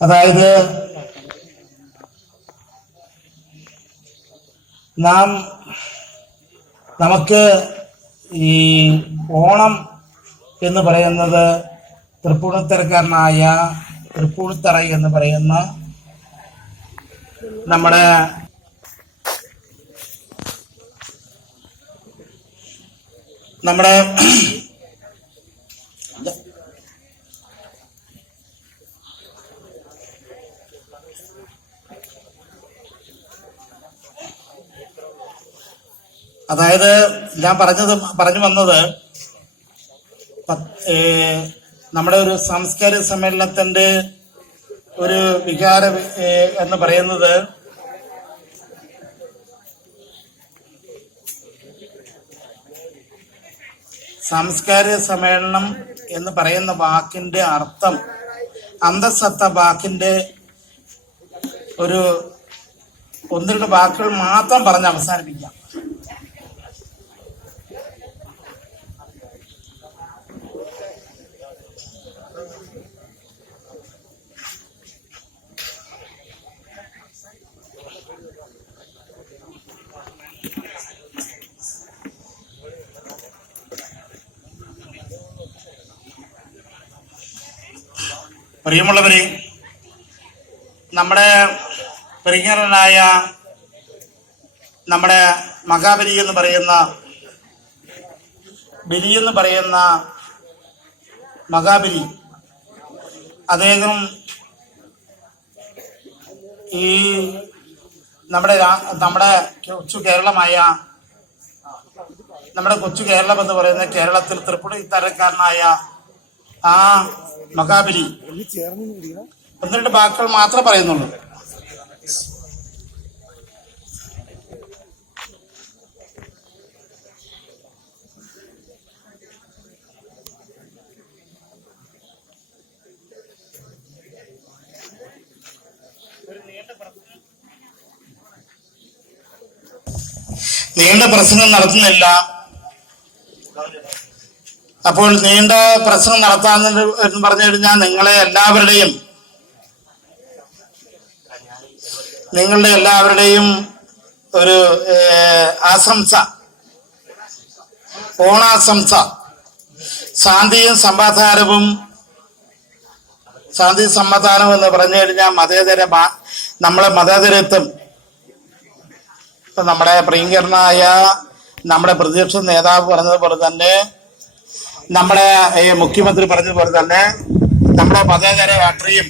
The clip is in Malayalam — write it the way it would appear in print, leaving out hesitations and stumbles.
അതായത് നമുക്ക് ഈ ഓണം എന്ന് പറയുന്നത് തൃപ്പൂണിത്തറക്കാരനായ തൃപ്പൂണിത്തറ എന്ന് പറയുന്ന നമ്മുടെ അതായത് ഞാൻ പറഞ്ഞു വന്നത് നമ്മുടെ ഒരു സാംസ്കാരിക സമ്മേളനത്തിന്റെ ഒരു വികാരം എന്ന് പറയുന്നത് സാംസ്കാരിക സമ്മേളനം എന്ന് പറയുന്ന വാക്കിന്റെ അർത്ഥം അന്തസത്ത വാക്കിന്റെ ഒരു ഒന്ന് രണ്ട് വാക്കുകൾ മാത്രം പറഞ്ഞ് അവസാനിപ്പിക്കാം. പ്രിയമുള്ളവരെ, നമ്മുടെ പ്രിയങ്കരനായ നമ്മുടെ മഹാബലി എന്ന് പറയുന്ന മഹാബലി അദ്ദേഹം ഈ നമ്മുടെ കൊച്ചു കേരളമായ നമ്മുടെ കൊച്ചു കേരളം എന്ന് പറയുന്ന കേരളത്തിൽ തൃപ്പൂണിത്തറക്കാരനായ ആ മഹാബലി ഒന്ന് രണ്ട് വാക്കുകൾ മാത്രമേ പറയുന്നുള്ളൂ. നീണ്ട പ്രസംഗം നടത്തുന്നില്ല. അപ്പോൾ നീണ്ട പ്രസംഗം നടത്താമെന്ന് പറഞ്ഞു കഴിഞ്ഞാൽ നിങ്ങളുടെ എല്ലാവരുടെയും ഒരു ആശംസ, ഓണാശംസ, ശാന്തിയും സമാധാനവും എന്ന് പറഞ്ഞു കഴിഞ്ഞാൽ നമ്മളെ മതേതരത്വം. നമ്മുടെ പ്രിയങ്കരനായ നമ്മുടെ പ്രതിപക്ഷ നേതാവ് പറഞ്ഞതുപോലെ തന്നെ, നമ്മുടെ മുഖ്യമന്ത്രി പറഞ്ഞതുപോലെ തന്നെ, നമ്മുടെ മതേതര രാഷ്ട്രീയം